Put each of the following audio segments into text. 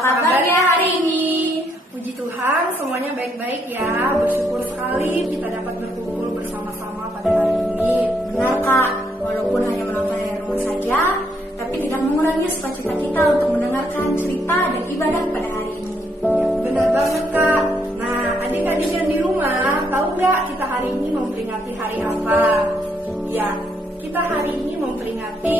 kabarnya hari ini? Puji Tuhan, semuanya baik-baik ya. Bersyukur sekali kita dapat berkumpul bersama-sama pada hari ini. Benar Kak, walaupun hanya menonton dari rumah saja, tapi tidak mengurangi sukacita kita untuk mendengarkan cerita dan ibadah pada hari ini. Ya, benar banget Kak. Nah, adik-adik yang di rumah, tahu nggak kita hari ini memperingati hari apa? Ya, kita hari ini memperingati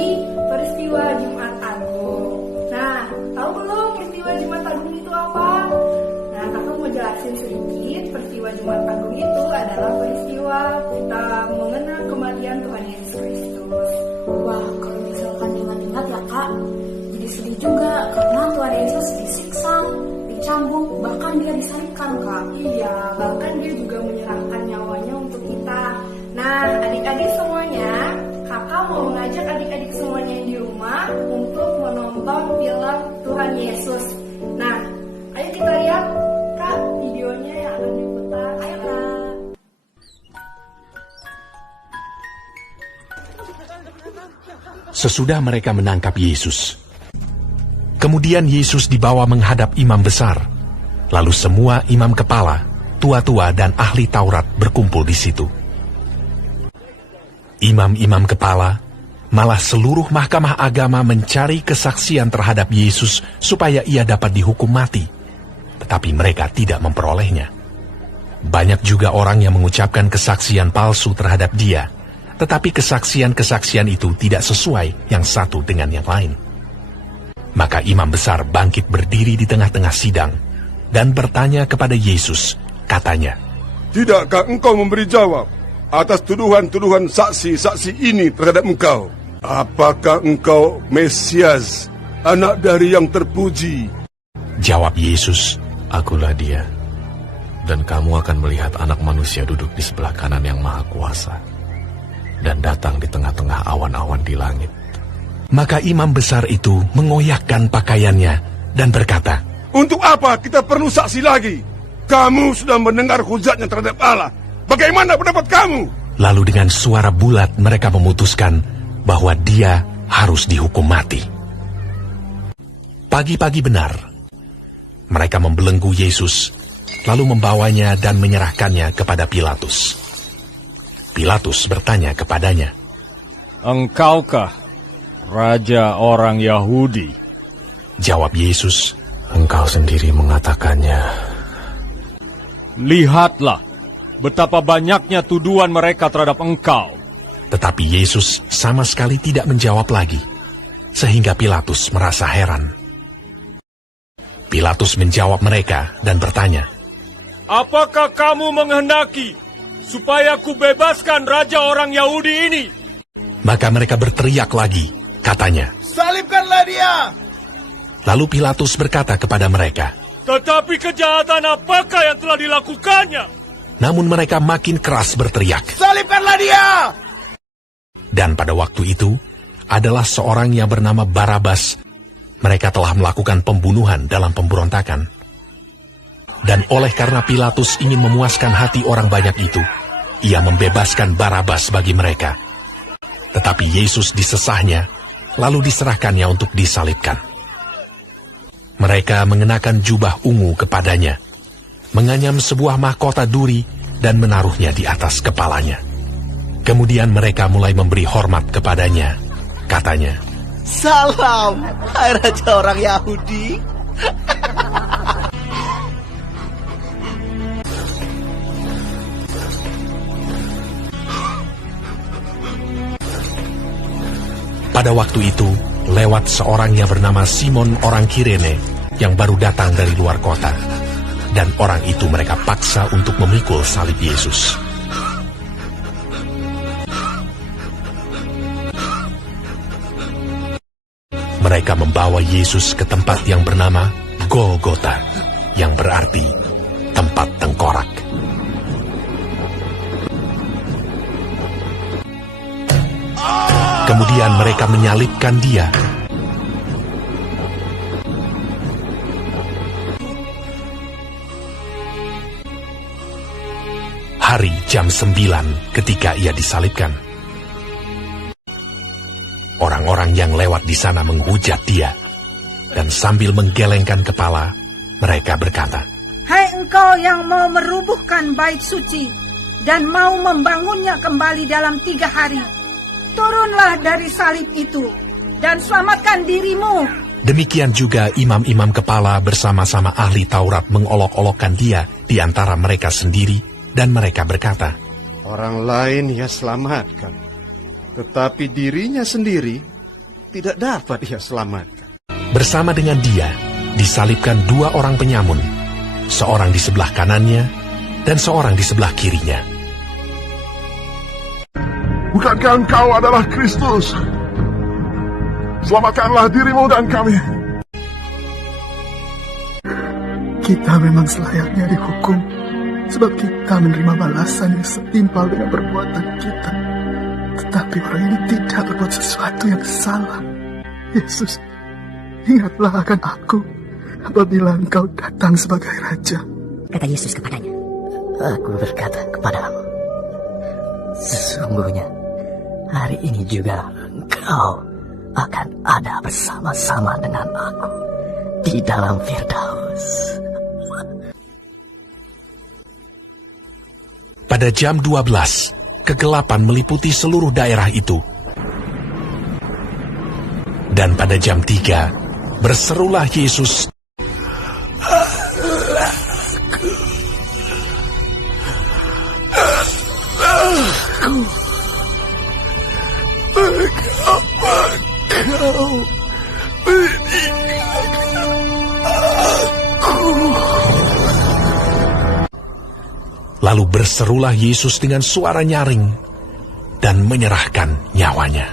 peristiwa Jumat Agung. Nah, tahu belum peristiwa Jumat Agung itu apa? Nah, kakak mau jelasin sedikit. Peristiwa Jumat Agung itu adalah peristiwa kita mengenang kematian Tuhan Yesus Kristus. Wah, kalau misalkan ingat-ingat ya Kak, jadi sedih juga karena Tuhan Yesus disiksa, dicambuk, bahkan dia disalibkan Kak. Iya, bahkan dia juga menyerahkan nyawanya untuk kita. Nah, adik-adik semuanya, kakak mau mengajak adik-adik semuanya yang di rumah untuk menonton film Tuhan Yesus. Nah, ayo kita lihat Kak videonya yang akan diputar. Ayo Kak. Sesudah mereka menangkap Yesus, kemudian Yesus dibawa menghadap imam besar. Lalu semua imam kepala, tua-tua dan ahli Taurat berkumpul di situ. Imam-imam kepala, malah seluruh mahkamah agama mencari kesaksian terhadap Yesus supaya ia dapat dihukum mati. Tetapi mereka tidak memperolehnya. Banyak juga orang yang mengucapkan kesaksian palsu terhadap dia, tetapi kesaksian-kesaksian itu tidak sesuai yang satu dengan yang lain. Maka imam besar bangkit berdiri di tengah-tengah sidang dan bertanya kepada Yesus, katanya, "Tidakkah engkau memberi jawab atas tuduhan-tuduhan saksi-saksi ini terhadap engkau? Apakah engkau Mesias, anak dari yang terpuji?" Jawab Yesus, "Akulah dia, dan kamu akan melihat anak manusia duduk di sebelah kanan yang maha kuasa, dan datang di tengah-tengah awan-awan di langit." Maka imam besar itu mengoyakkan pakaiannya dan berkata, "Untuk apa kita perlu saksi lagi? Kamu sudah mendengar hujatnya terhadap Allah. Bagaimana pendapat kamu?" Lalu dengan suara bulat mereka memutuskan bahwa dia harus dihukum mati. Pagi-pagi benar, mereka membelenggu Yesus, lalu membawanya dan menyerahkannya kepada Pilatus. Pilatus bertanya kepadanya, "Engkaukah Raja orang Yahudi?" Jawab Yesus, "Engkau sendiri mengatakannya." "Lihatlah betapa banyaknya tuduhan mereka terhadap engkau." Tetapi Yesus sama sekali tidak menjawab lagi, sehingga Pilatus merasa heran. Pilatus menjawab mereka dan bertanya, "Apakah kamu menghendaki supaya kubebaskan Raja orang Yahudi ini?" Maka mereka berteriak lagi, katanya, "Salibkanlah dia!" Lalu Pilatus berkata kepada mereka, "Tetapi kejahatan apakah yang telah dilakukannya?" Namun mereka makin keras berteriak. "Salibkanlah dia!" Dan pada waktu itu, adalah seorang yang bernama Barabas. Mereka telah melakukan pembunuhan dalam pemberontakan. Dan oleh karena Pilatus ingin memuaskan hati orang banyak itu, ia membebaskan Barabas bagi mereka. Tetapi Yesus disesahnya, lalu diserahkannya untuk disalibkan. Mereka mengenakan jubah ungu kepadanya, menganyam sebuah mahkota duri dan menaruhnya di atas kepalanya. Kemudian mereka mulai memberi hormat kepadanya. Katanya, "Salam, hai Raja orang Yahudi." Pada waktu itu, lewat seorang yang bernama Simon orang Kirene yang baru datang dari luar kota. Dan orang itu mereka paksa untuk memikul salib Yesus. Mereka membawa Yesus ke tempat yang bernama Golgota, yang berarti tempat tengkorak. Kemudian mereka menyalibkan dia. Hari jam 9 ketika ia disalibkan. Orang-orang yang lewat di sana menghujat dia. Dan sambil menggelengkan kepala, mereka berkata, Hai engkau yang mau merubuhkan bait suci dan mau membangunnya kembali dalam 3 hari, turunlah dari salib itu dan selamatkan dirimu. Demikian juga imam-imam kepala bersama-sama ahli Taurat mengolok-olokkan dia di antara mereka sendiri, dan mereka berkata, Orang lain ia selamatkan, tetapi dirinya sendiri tidak dapat ia selamatkan. Bersama dengan dia disalibkan 2 orang penyamun, seorang di sebelah kanannya dan seorang di sebelah kirinya. Bukankah engkau adalah Kristus? Selamatkanlah dirimu dan kami. Kita memang selayaknya dihukum, sebab kita menerima balasan yang setimpal dengan perbuatan kita. Tetapi orang ini tidak berbuat sesuatu yang salah. Yesus, ingatlah akan aku apabila engkau datang sebagai Raja. Kata Yesus kepadanya, Aku berkata kepadamu, sesungguhnya hari ini juga engkau akan ada bersama-sama dengan aku di dalam Firdaus. Pada jam 12, kegelapan meliputi seluruh daerah itu. Dan pada jam 3, berserulah Yesus, Lalu berserulah Yesus dengan suara nyaring dan menyerahkan nyawanya.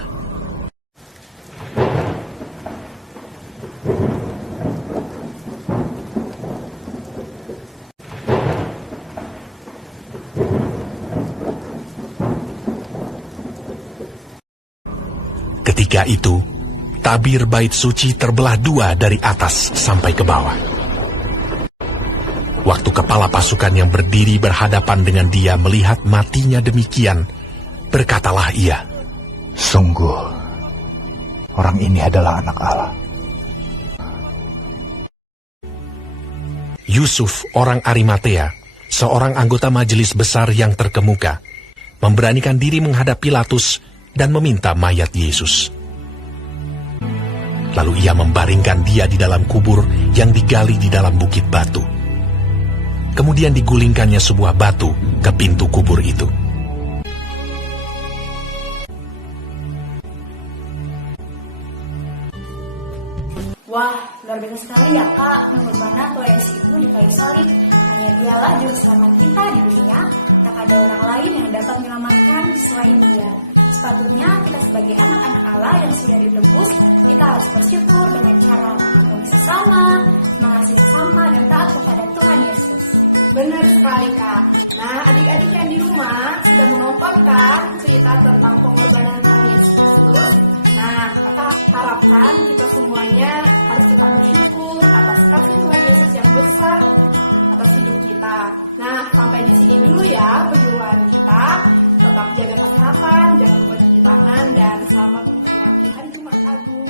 Ketika itu, tabir bait suci terbelah 2 dari atas sampai ke bawah. Waktu kepala pasukan yang berdiri berhadapan dengan dia melihat matinya demikian, berkatalah ia, Sungguh, orang ini adalah anak Allah. Yusuf, orang Arimatea, seorang anggota majelis besar yang terkemuka, memberanikan diri menghadap Pilatus dan meminta mayat Yesus. Lalu ia membaringkan dia di dalam kubur yang digali di dalam bukit batu. Kemudian digulingkannya sebuah batu ke pintu kubur itu. Wah, luar biasa sekali ya Kak, bagaimana Tuhan Yesus itu di kayu salib. Hanya dialah juru selamat kita di dunia, tak ada orang lain yang dapat menyelamatkan selain dia. Sepatutnya kita sebagai anak-anak Allah yang sudah ditebus, kita harus bersyukur dengan cara mengampuni sesama, mengasihi sesama, dan taat kepada Tuhan Yesus. Benar sekali Kak. Nah, adik-adik yang di rumah sudah menonton kan cerita tentang pengorbanan Tuhan Yesus Kristus. Nah, Kakak harapkan kita semuanya harus tetap bersyukur atas kasih Tuhan Yesus yang besar atas hidup kita. Nah, sampai di sini dulu ya perjumpaan kita. Tetap jaga kesehatan, jangan lupa cuci tangan, dan selamat memperingati Hari Jumat Agung.